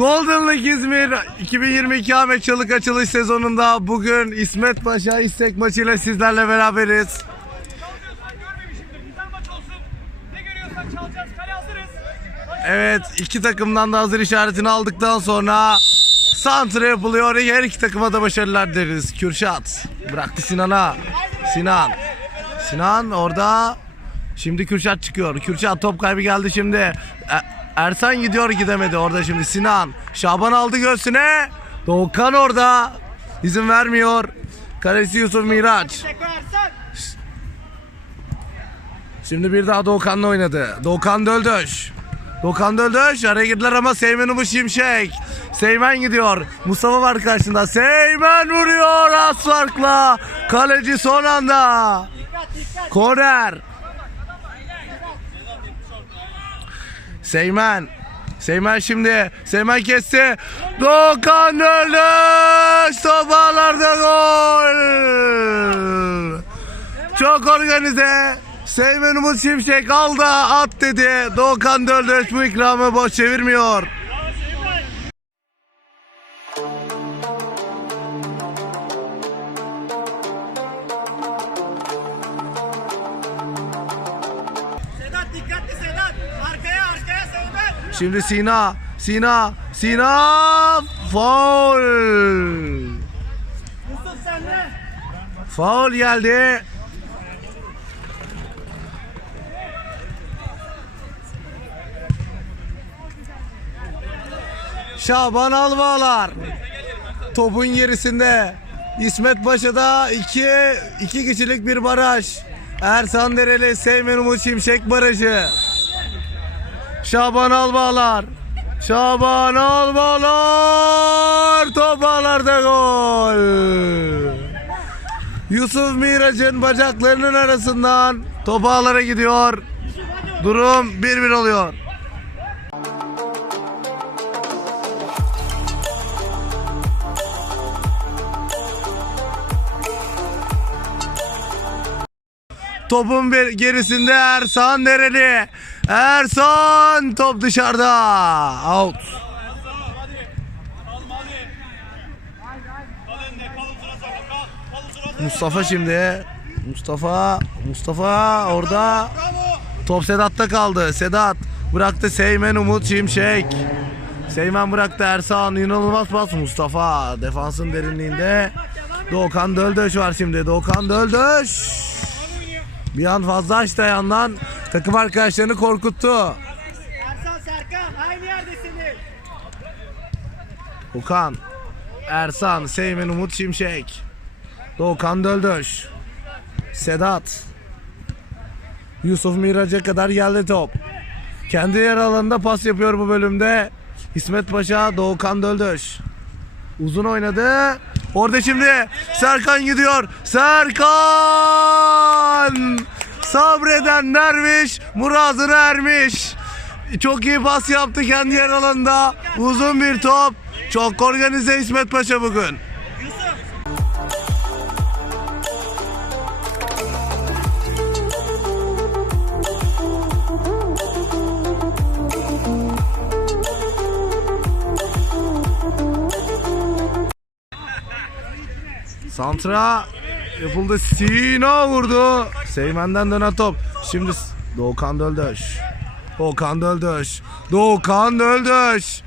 Golden League İzmir 2022 Ahmet Çalık açılış sezonunda bugün İsmet Paşa İstek maçıyla sizlerle beraberiz. Evet iki takımdan da hazır işaretini aldıktan sonra santre yapılıyor. Her iki takıma da başarılar deriz. Kürşat bıraktı Sinan'a. Sinan. Sinan orada. Şimdi Kürşat çıkıyor. Kürşat top kaybı geldi şimdi. E- Ersan gidiyor gidemedi orada şimdi Sinan. Şaban aldı göğsüne. Doğukan orada. İzin vermiyor. Kalesi Yusuf Miraç. Şimdi bir daha Doğukan'la oynadı. Doğukan Döldöş. Doğukan Döldöş araya girdiler ama Seymen Umut Şimşek. Seymen gidiyor. Mustafa var karşında. Seymen vuruyor az farkla. Kaleci son anda. Korner. Seymen. Seymen şimdi. Seymen kesti. Doğukan Döldöş. Toparlarda gol. Çok organize. Seymen Umut Şimşek aldı at dedi. Doğukan Döldöş bu ikramı boş çevirmiyor. Şimdi Sina. Sina. Sina. Faul. Yusuf sende. Faul geldi. Şaban Alvalar. Topun gerisinde. İsmet Paşa'da iki, iki kişilik bir baraj. Ersan Dereli Seymen Umut Şimşek barajı. Şaban Alvalar. Şaban Alvalar. Top ağlarda gol. Yusuf Miraç'ın bacaklarının arasından top ağlara gidiyor. Durum 1-1 oluyor. Topun bir gerisinde Ersan Dereli. Ersan top dışarıda. Out. Mustafa şimdi. Mustafa, Mustafa orada. Top Sedat'ta kaldı. Sedat bıraktı Seymen Umut Şimşek. Seymen bıraktı Ersan. İnanılmaz pas Mustafa. Defansın derinliğinde. Doğukan Döldöş var şimdi. Doğukan Döldöş. Bir an fazla açtı yandan. Takım arkadaşlarını korkuttu. Ersan Serkan aynı yerdesiniz. Okan, Ersan, Seymen Umut Şimşek. Doğukan Döldöş. Sedat. Yusuf Miraç'a kadar geldi top. Kendi yer alanında pas yapıyor bu bölümde. İsmet Paşa, Doğukan Döldöş. Uzun oynadı. Orada şimdi Serkan gidiyor. Serkan! Sabreden derviş muradına ermiş. Çok iyi pas yaptı kendi yer alanında. Uzun bir top. Çok organize İsmet Paşa bugün. Santra yapıldı. Sina vurdu. Seymen'den dönen top. Şimdi Doğukan Döldöş. Doğukan Döldöş. Doğukan Döldöş.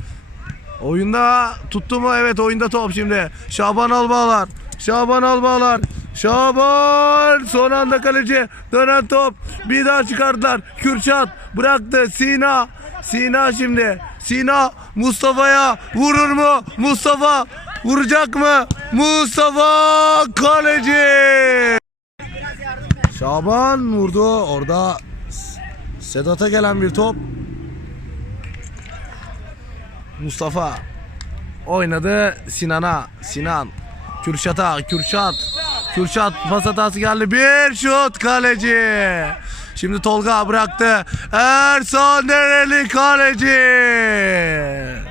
Oyunda tuttu mu? Evet oyunda top şimdi. Şaban Albağlar. Şaban Albağlar. Şaban son anda kaleci dönen top bir daha çıkardılar Kürşat bıraktı Sina Sina şimdi Sina Mustafa'ya vurur mu Mustafa vuracak mı Mustafa kaleci Şaban vurdu orada Sedat'a gelen bir top Mustafa oynadı Sinan'a. Sinan. Kürşat'a. Kürşat. Kürşat pas hatası geldi. Bir şut kaleci. Şimdi Tolga bıraktı. Ersan Dereli kaleci.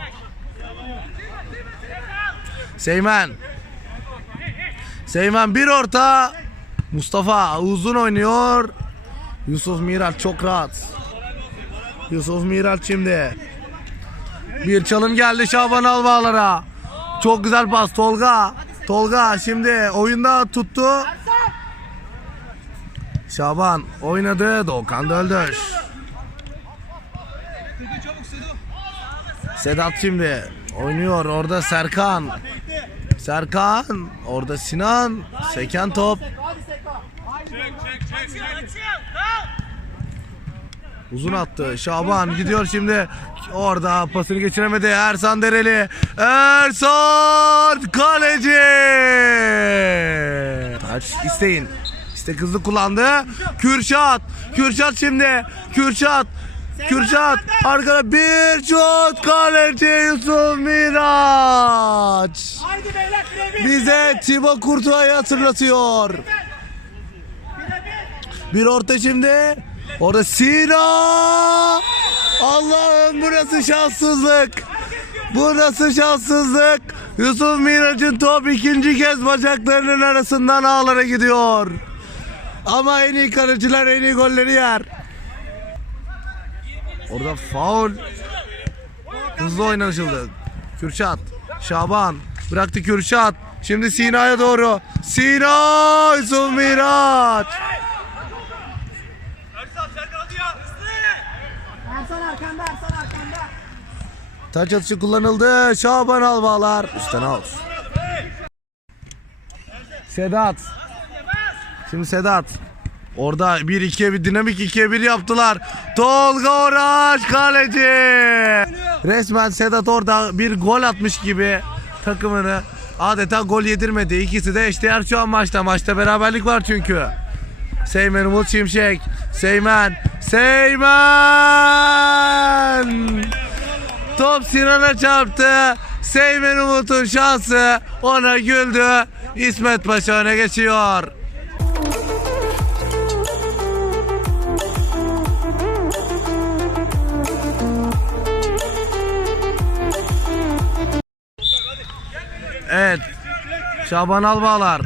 Seymen. Seymen bir orta. Mustafa uzun oynuyor. Yusuf Miraç çok rahat. Yusuf Miraç şimdi. Bir çalım geldi Şaban Albağlar'a. Çok güzel pas Tolga. Tolga şimdi oyunda tuttu. Şaban oynadı. Doğukan Döldür. Sedat şimdi oynuyor. Orada Serkan. Serkan. Orada Sinan. Seken top. Uzun attı. Şaban gidiyor şimdi. Orada pasını geçiremedi. Ersan Dereli. Ersan kaleci. Aç isteyin. İstek hızlı kullandı. Kürşat. Kürşat şimdi. Kürşat. Kürşat. Arkada bir şut kaleci Yusuf Miraç. Bize Thibaut Courtois'ı hatırlatıyor. Bir orta şimdi. Orada Sina. Allah'ım bu nasıl şanssızlık. Bu nasıl şanssızlık. Yusuf Miraç'ın top ikinci kez bacaklarının arasından ağlara gidiyor. Ama en iyi kaleciler en iyi golleri yer. Orada faul. Hızlı oynanışıldı. Kürşat. Şaban. Bıraktı Kürşat. Şimdi Sina'ya doğru. Sina Yusuf Miraç. Taç atışı kullanıldı. Şaban Albalar. Üstten out. Sedat. Şimdi Sedat. Orada 1-2'ye bir dinamik 2'ye 1 yaptılar. Tolga Oraç kaleci. Resmen Sedat orada bir gol atmış gibi takımını adeta gol yedirmedi. İkisi de eşdeğer şu an maçta. Maçta beraberlik var çünkü. Seymen Umut Şimşek. Seymen. Seymen. Top Sinan'a çarptı. Seymen Umut'un şansı ona güldü. İsmet Paşa öne geçiyor. Evet. Şaban Albağlar.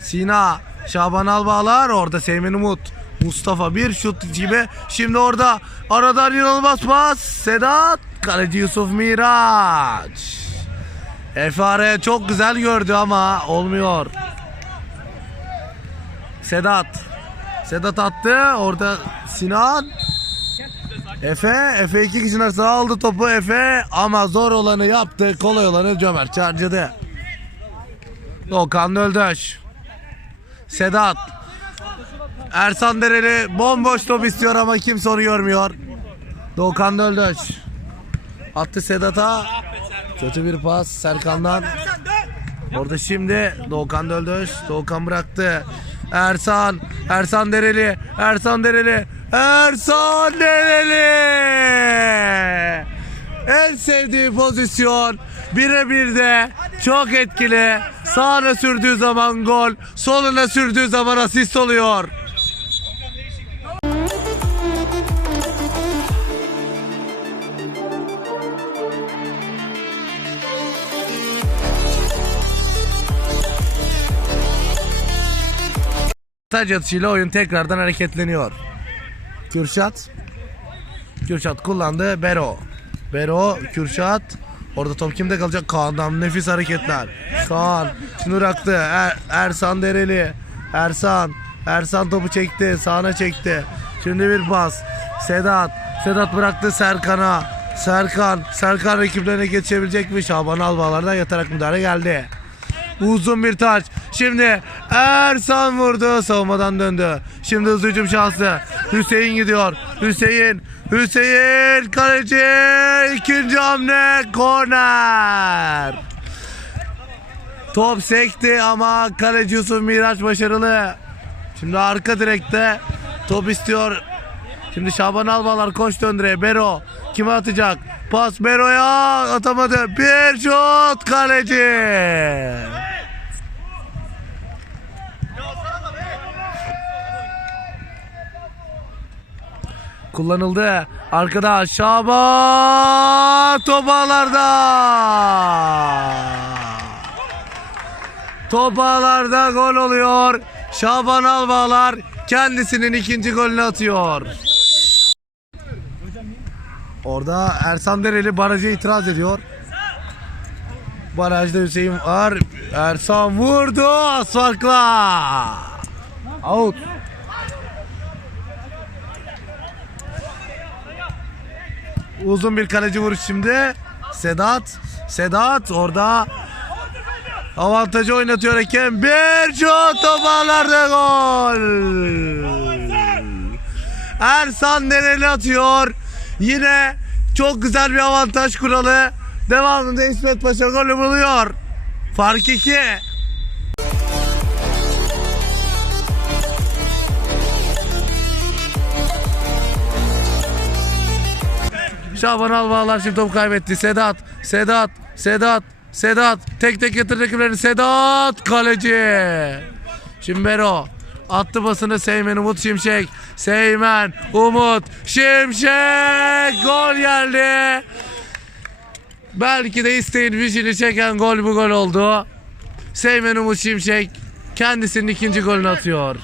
Sina. Şaban Albağlar. Orada Seymen Umut. Mustafa bir şut gibi. Şimdi orada aradan inanılmaz pas. Sedat. Kaleci Yusuf Miraç. Efare çok güzel gördü ama olmuyor. Sedat. Sedat attı. Orada Sinan. Efe, Efe iki kişinin arasına aldı topu Efe ama zor olanı yaptı, kolay olanı cömert harcadı. Doğukan Döldöş. Sedat. Ersan Dereli bomboş top istiyor ama kimse onu görmüyor. Doğukan Döldöş. Attı Sedat'a. Kötü bir pas Serkan'dan. Orada şimdi Doğukan Döldöş. Doğukan bıraktı. Ersan. Ersan Dereli. Ersan Dereli. Ersan Dereli. En sevdiği pozisyon. Birebir de çok etkili. Sağına sürdüğü zaman gol. Soluna sürdüğü zaman asist oluyor. Taç atışıyla oyun tekrardan hareketleniyor. Kürşat. Kürşat kullandı. Bero. Bero, Kürşat. Orada top kimde kalacak? Kaan'dan nefis hareketler. Kaan. Şimdi bıraktı. Er- Ersan Dereli. Ersan. Ersan topu çekti. Sağına çekti. Şimdi bir pas. Sedat. Sedat bıraktı Serkan'a. Serkan. Serkan rakiplerine geçebilecek mi? Şaban Albalar'dan yatarak müdahale geldi. Uzun bir taç. Şimdi Ersan vurdu. Savunmadan döndü. Şimdi hızlı hücum şansı. Hüseyin gidiyor. Hüseyin. Hüseyin kaleci. ikinci hamle. Korner. Top sekti ama kaleci Yusuf Miraç başarılı. Şimdi arka direkte top istiyor. Şimdi Şaban Albalar koş döndüre. Bero kime atacak? Pas Bero'ya atamadı. Bir şut kaleci. Kullanıldı. Arkada Şaban top ağlarda. Top ağlarda gol oluyor. Şaban Albalar kendisinin ikinci golünü atıyor. Orada Ersan Dereli baraja itiraz ediyor. Barajda Hüseyin var. Ersan vurdu az farkla. Out. Uzun bir kaleci vuruş şimdi. Sedat. Sedat orada avantajı oynatıyor hakem. Bir şut toparlarda gol. Ersan Dereli atıyor. Yine çok güzel bir avantaj kuralı. Devamında İsmet Paşa golü buluyor. Fark 2. Şaban Albağlar şimdi top kaybetti. Sedat, Sedat, Sedat, Sedat. Tek tek yatırdı rakiplerini. Sedat kaleci. Şimdi Bero. Attı basını Seymen Umut Şimşek. Seymen Umut Şimşek. Gol geldi. Belki de isteğin fişini çeken gol bu gol oldu. Seymen Umut Şimşek kendisinin ikinci golünü atıyor.